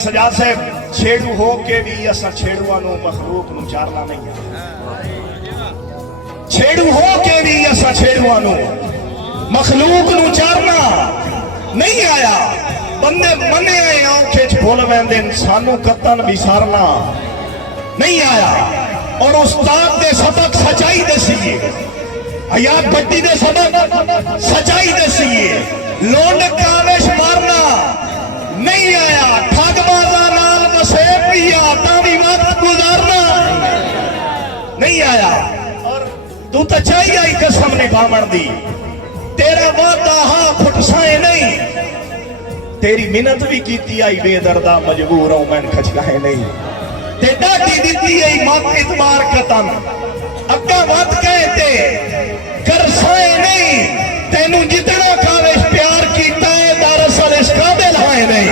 सजा से छेड़ू हो के भी असा छेड़ुआ नु मखलूक नु चारना नहीं है। छेड़ू हो के भी असा छेड़ुआ नु मखलूक नु चारना नहीं आया। बंदे मने आंखें च फुल वैंदे सानू कतन विसारना नहीं आया। और उस्ताद दे सबक सच्चाई दसीए, हयात भट्टी दे सबक सच्चाई दसीए। लोंड कावेश मारना नहीं आया। ठगबाजा नाल बसे पिया तावी वक्त गुजारना नहीं आया। और तू तो चाहिए आई कसम निभावण दी, तेरा वादा हा फुटसाए नहीं। तेरी मिन्नत भी कीती आई बेदर्दा मजबूर हूं मैं खचकाए नहीं। ते डाटी दिती आई मत इतबार कतन अग्गा वत कहते कर साए नहीं। तेनू जितना कावेश प्यार कीता है दरअसल इस काबिल है नहीं।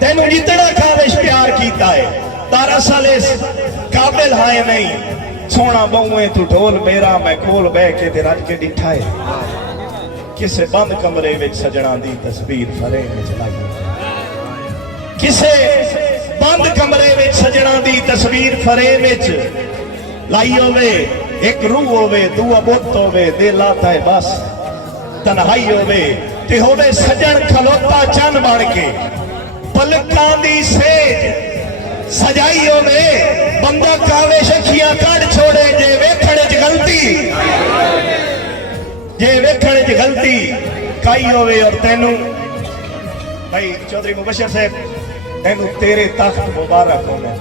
तेनू जितना कावेश प्यार कीता है दरअसल इस काबिल है नहीं। सोना बहुए तू ढोल मेरा मैं कोल बह के ते रज के डिठा है। किसे बंद कमरे विच सजना दी तस्वीर फरेम विच लाई। किसे बंद कमरे विच सजना दी तस्वीर फरेम विच लाई होवे। एक रूह होवे दूआ बुत होवे दिल आता है बस तन्हाई होवे ते होवे सजन खलोता चन बन के पलकां दी सेज सजाई होवे। बंदा कावे शखियां कड़ छोड़े जे वेखण च गलती, जे वेखण च गलती काई होवे। और तेनू भाई चौधरी मुबशर साहब तेनू तेरे तख्त मुबारक होवे।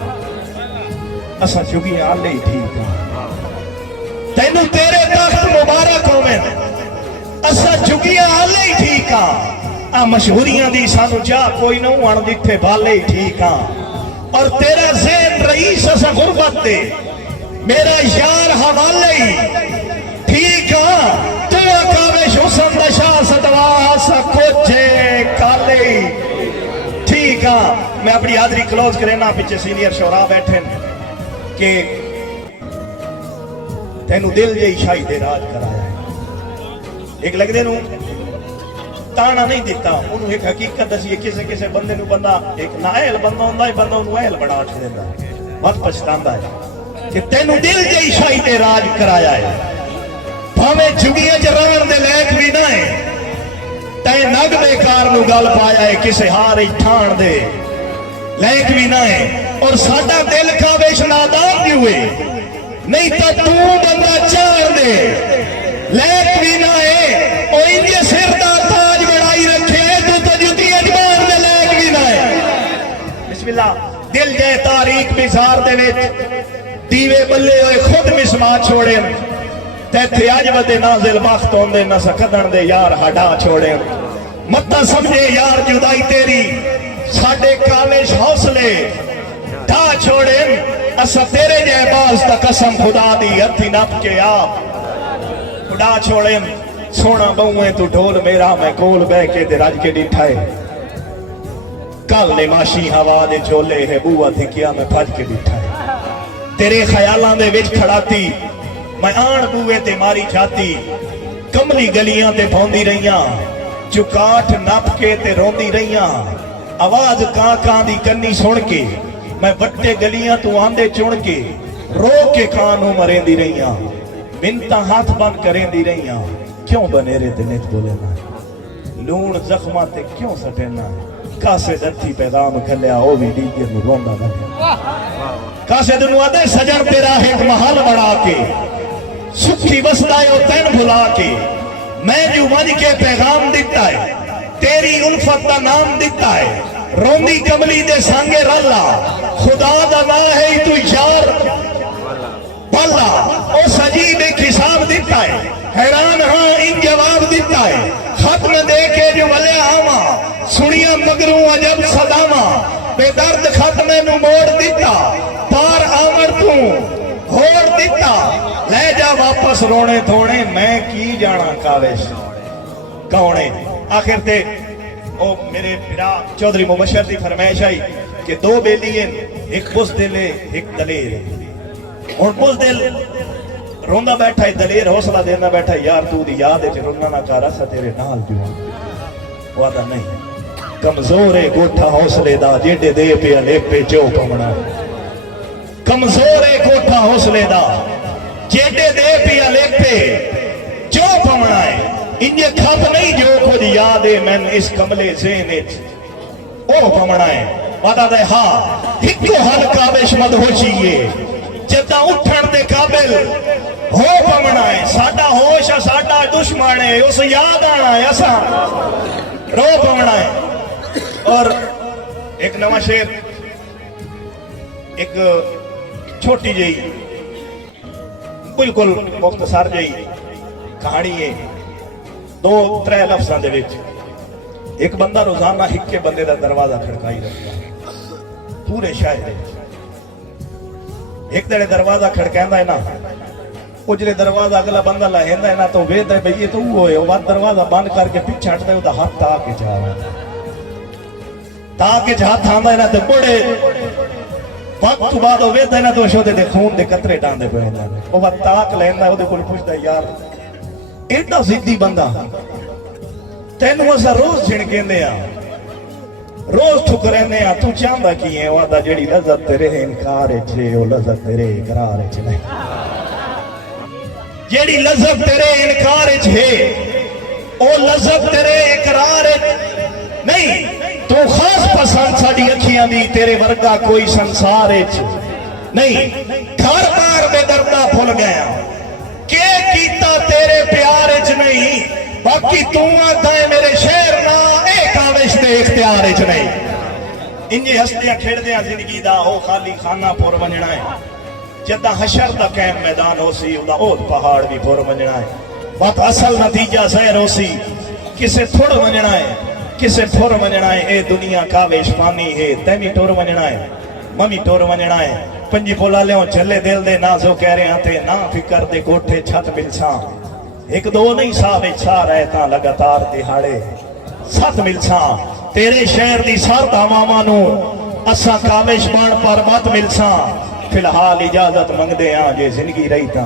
असा चुगी आले ही ठीक है। तेनू तेरे तख्त मुबारक होवे। असा चुगिया आले ही ठीक आ। मशहूरियां दी सानू चाह कोई ना अण दिखे बाले ही ठीक आ। और तेरा ज़हन रईस असा गुरबत दे मेरा यार हवाले ही ठीक आ। तू कावेश हुसन दशा सदवा सकोचे काले ठीक आ। मैं अपनी हाजरी क्लोज करेना पीछे सीनियर शोरा बैठे के तेनू दिल जही शाही दे राज कराया है। एक लगदे नू ताना नहीं दिता उन्होंने एक हकीकत दसी है। किसे किसे बंदे नू बंदा एक नाअहल बंदा होंदा है बंदा उन्होंने अहल बना के देंदा है। बहुत पछतांदा है कि तेनू दिल जही शाही दे राज कराया है। भावे झुगियां च रहण दे लायक भी ना है तै नग बेकार नू गल पाया है। किसे हार ही ठाण दे लायक भी ना है। और साडा दिल कावेश नादान भी हुए नहीं तो तू बंदा चार दे लायक भी ना है। और इनके सिर दा ताज बनाई रखे तू तो जुतियां जबान दे लायक भी ना है। बिस्मिल्लाह दिल जे तारीख बिजार दे विच दीवे बल्ले होए खुद मिसमा छोड़े ते अज वदे नाज़िल वक्त होंदे न सकदन दे यार हडा छोड़े। मत समझे यार जुदाई तेरी साडे कावेश हौसले ढा छोड़े। असा तेरे जे बाज दा कसम खुदा दी हथी नप के आप खुदा छोड़े। सोना बहुए तू ढोल मेरा मैं कोल बह के ते रज के डिठा है। कल ने माशी हवा दे चोले है बुआ थे किया मैं भज के डिठा है। तेरे ख्यालां दे विच खड़ाती मैं आन बुए ते मारी छाती। कमली गलियां ते भौंदी रहियां चुकाठ नप के ते रोंदी रहियां। आवाज कां कां दी कन्नी सुन के मैं वट्टे गलियां तू आंदे चुन के रो के कानू मरेंदी रहियां। मिन्नतां हाथ बंद करेंदी रहियां। क्यों बनेरे ते नित बोले ना लूण जख्मा ते क्यों सटेना। कासे दत्ती पैगाम खलिया ओ भी डीजे नू रोंदा बंदा। कासे तू आदे सजन तेरा एक महल बना के सुखी बसदा है तैन भुला के। मैं जो वज के पैगाम दिता है तेरी उल्फत का नाम दिता है। रोंदी कमली दे सांगे रल्ला खुदा दा ना है तू यार भला। ओ सजीब एक हिसाब दिता है हैरान हाँ इन जवाब दिता है। खत्म दे के जो वले आवा सुनिया मगरू अजब सदावा। बेदर्द खत्म नू मोड़ दिता पार आमर तू होड़ दिता। ले जा वापस रोने थोड़े मैं की जाना कावेश कौने। आखिर ते ओ मेरे पिता चौधरी मुबशर की फरमाइश आई कि दो बेली एक बुज़दिल एक दलेर। हुण बुज़दिल रोंदा बैठा है दलेर हौसला देना बैठा यार तू दी याद है रोना ना कर असा तेरे नाल जुआ। वादा नहीं कमजोर है गोठा हौसले दा जेडे दे पे लेपे चो पवना कमजोर है गोठा हौसले दा जेडे दे पे लेपे चो पवना है इन्हें खप नहीं जो खुद याद है मैन इस कमले ज़हन ओ पवना है वादा दे हाँ हिको हल काबिश मद हो चाहिए जदा उठण दे काबिल हो पवना है साडा होश है साडा दुश्मन है उस याद आना है असा रो पवना है। और एक नवा शेर एक छोटी जी बिल्कुल मुख्तसर जी कहानी है 2-3 लफ्ज़ां दे विच एक बंदा रोजाना हिक्के बंदे दा दरवाजा खड़काई रखदा पूरे शहर एक दड़े दरवाजा खड़कांदा है ना वो जिले दरवाजा अगला बंदा लहेंदा है ना तो वेद है भई ये तो वो है वो दरवाजा बंद करके पीछे हटदा है ओदा हाथ ताके जावे ताके हाथ आंदा है ना ते बड़े वक्त बाद वो वेद है ना तो शोदे दे खून दे कतरे डांदे पे हुंदा वो वा ताक लेंदा ओदे कोल पुछदा यार एडा जिद्दी बंदा तेनू असा रोज झिणकेंदे आ रोज ठुकरेंदे आ तू चाहंदा की है वादा जेड़ी लज़्ज़त तेरे इनकार च ओ लज़्ज़त तेरे इकरार च नहीं जेड़ी लज़्ज़त तेरे इनकार च है ओ लज़्ज़त तेरे इकरार नहीं तू खास पसंद साडी अखियां दी तेरे वर्गा कोई संसार च नहीं घर बार बेदर्दा भुल गया के कीता तेरे प्यार च नहीं बाकी तू आता है मेरे शेर ना ए काविश दे इख्तियार च नहीं इंजे हसदियां खेड़दियां जिंदगी दा ओ खाली खाना पुर वंजना है जदा हशर दा कैम मैदान होसी उदा ओद पहाड़ भी पुर वंजना है बात असल नतीजा सैर होसी किसे थोड़ वंजना है किसे थोड़ वंजना है ए दुनिया काविश पानी है तैमी टोर वंजना है मम्मी टोर वंजना है पंजी पोला लियो चले दिल दे ना जो कह रहे थे ना फिकर दे कोठे छत मिलसा एक दो नहीं सा विच सा रहता लगातार दिहाड़े 7 मिलसा तेरे शहर दी सात आवामां नू असा काविश बन पर मत मिलसा फिलहाल इजाजत मंगदे आ जे जिंदगी रही ता